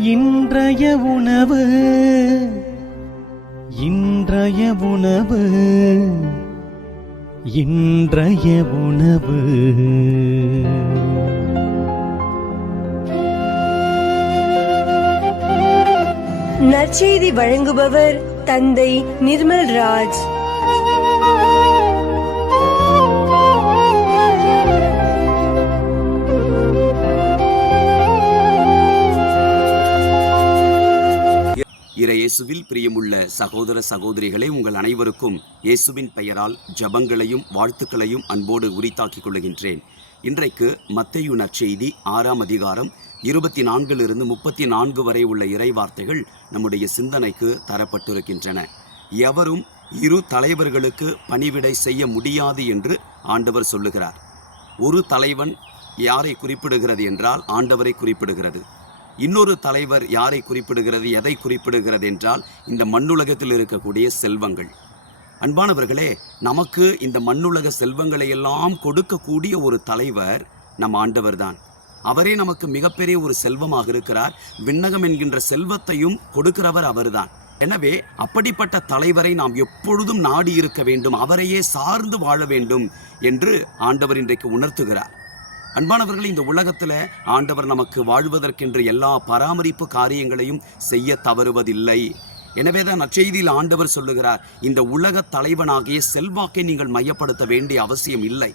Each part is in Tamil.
இன்றைய உணவு இன்றைய உணவு இன்றைய உணவு. நற்செய்தி வழங்குபவர் தந்தை நிர்மல் ராஜ். இயேசுவில் பிரியமுள்ள சகோதர சகோதரிகளே, உங்கள் அனைவருக்கும் இயேசுவின் பெயரால் ஜபங்களையும் வாழ்த்துக்களையும் அன்போடு உரித்தாக்கிக் கொள்ளுகின்றேன். இன்றைக்கு மத்தேயு நற்செய்தி 6ஆம் அதிகாரம் 24 34 வரை உள்ள இறைவார்த்தைகள் நம்முடைய சிந்தனைக்கு தரப்பட்டிருக்கின்றன. எவரும் இரு தலைவர்களுக்கு பணிவிடை செய்ய முடியாது என்று ஆண்டவர் சொல்லுகிறார். ஒரு தலைவன் யாரை குறிப்பிடுகிறது என்றால் ஆண்டவரை குறிப்பிடுகிறது. இன்னொரு தலைவர் யாரை குறிப்பிடுகிறது, எதை குறிப்பிடுகிறது என்றால் இந்த மண்ணுலகத்தில் இருக்கக்கூடிய செல்வங்கள். அன்பானவர்களே, நமக்கு இந்த மண்ணுலக செல்வங்களை எல்லாம் கொடுக்கக்கூடிய ஒரு தலைவர் நம் ஆண்டவர் தான். அவரே நமக்கு மிகப்பெரிய ஒரு செல்வமாக இருக்கிறார். விண்ணகம் என்கின்ற செல்வத்தையும் கொடுக்கிறவர் அவர்தான். எனவே அப்படிப்பட்ட தலைவரை நாம் எப்பொழுதும் நாடி இருக்க வேண்டும், அவரையே சார்ந்து வாழ வேண்டும் என்று ஆண்டவர் இன்றைக்கு உணர்த்துகிறார். அன்பானவர்கள், இந்த உலகத்தில் ஆண்டவர் நமக்கு வாழ்வதற்கென்று எல்லா பராமரிப்பு காரியங்களையும் செய்ய தவறுவதில்லை. எனவேதான் நற்செய்தியில் ஆண்டவர் சொல்லுகிறார், இந்த உலக தலைவனாகிய செல்வாக்கை நீங்கள் மையப்படுத்த வேண்டிய அவசியம் இல்லை.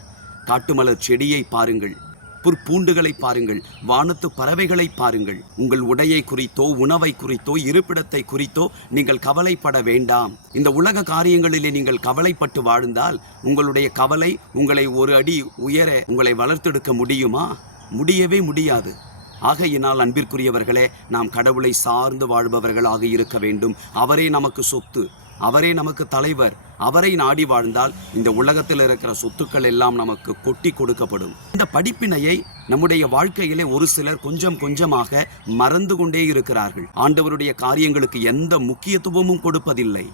காட்டுமலர் செடியை பாருங்கள், புற்பூண்டுகளை பாருங்கள், வானத்து பறவைகளை பாருங்கள். உங்கள் உடையை குறித்தோ உணவை குறித்தோ இருப்பிடத்தை குறித்தோ நீங்கள் கவலைப்பட வேண்டாம். இந்த உலக காரியங்களிலே நீங்கள் கவலைப்பட்டு வாழ்ந்தால் உங்களுடைய கவலை உங்களை ஒரு அடி உயர உங்களை வளர்த்தெடுக்க முடியுமா? முடியவே முடியாது. ஆகையினால் அன்பிற்குரியவர்களே, நாம் கடவுளை சார்ந்து வாழ்பவர்களாக இருக்க வேண்டும். அவரே நமக்கு சொத்து, அவரே நமக்கு தலைவர். அவரை நாடி வாழ்ந்தால் இந்த உலகத்தில் இருக்கிற சொத்துக்கள் எல்லாம் நமக்கு கொட்டி கொடுக்கப்படும். இந்த படிப்பினையை நம்முடைய வாழ்க்கையிலே ஒரு சிலர் கொஞ்சம் கொஞ்சமாக மறந்து கொண்டே இருக்கிறார்கள். ஆண்டவருடைய காரியங்களுக்கு எந்த முக்கியத்துவமும் கொடுப்பதில்லை.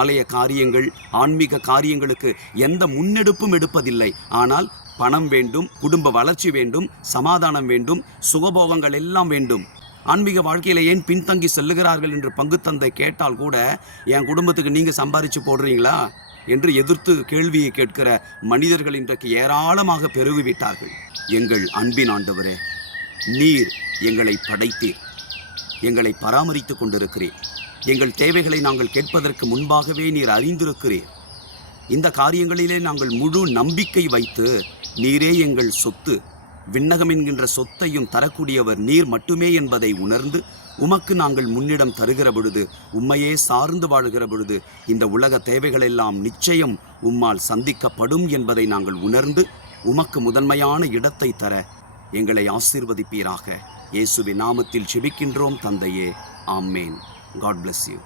ஆலய காரியங்கள், ஆன்மீக காரியங்களுக்கு எந்த முன்னெடுப்பும் எடுப்பதில்லை. ஆனால் பணம் வேண்டும், குடும்ப வளர்ச்சி வேண்டும், சமாதானம் வேண்டும், சுகபோகங்கள் எல்லாம் வேண்டும். ஆன்மீக வாழ்க்கையில ஏன் பின்தங்கி செல்லுகிறார்கள் என்று பங்கு தந்தை கேட்டால் கூட, என் குடும்பத்துக்கு நீங்க சம்பாதிச்சு போடுறீங்களா என்று எதிர்த்து கேள்வியை கேட்கிற மனிதர்கள் இன்றைக்கு ஏராளமாக பெருகிவிட்டார்கள். எங்கள் அன்பின் ஆண்டவரே, நீர் எங்களை படைத்தீர், எங்களை பராமரித்து கொண்டிருக்கிறீர். எங்கள் தேவைகளை நாங்கள் கேட்பதற்கு முன்பாகவே நீர் அறிந்திருக்கிறீர். இந்த காரியங்களிலே நாங்கள் முழு நம்பிக்கை வைத்து, நீரே எங்கள் சொத்து, விண்ணகம் என்கின்ற சொத்தையும் தரக்கூடியவர் நீர் மட்டுமே என்பதை உணர்ந்து உமக்கு நாங்கள் முன்னிடம் தருகிற பொழுது, உம்மையே சார்ந்து வாழ்கிற பொழுது இந்த உலக தேவைகளெல்லாம் நிச்சயம் உம்மால் சந்திக்கப்படும் என்பதை நாங்கள் உணர்ந்து உமக்கு முதன்மையான இடத்தை தர எங்களை ஆசீர்வதிப்பீராக. இயேசுவின் நாமத்தில் ஜெபிக்கின்றோம் தந்தையே, ஆமேன். God bless you.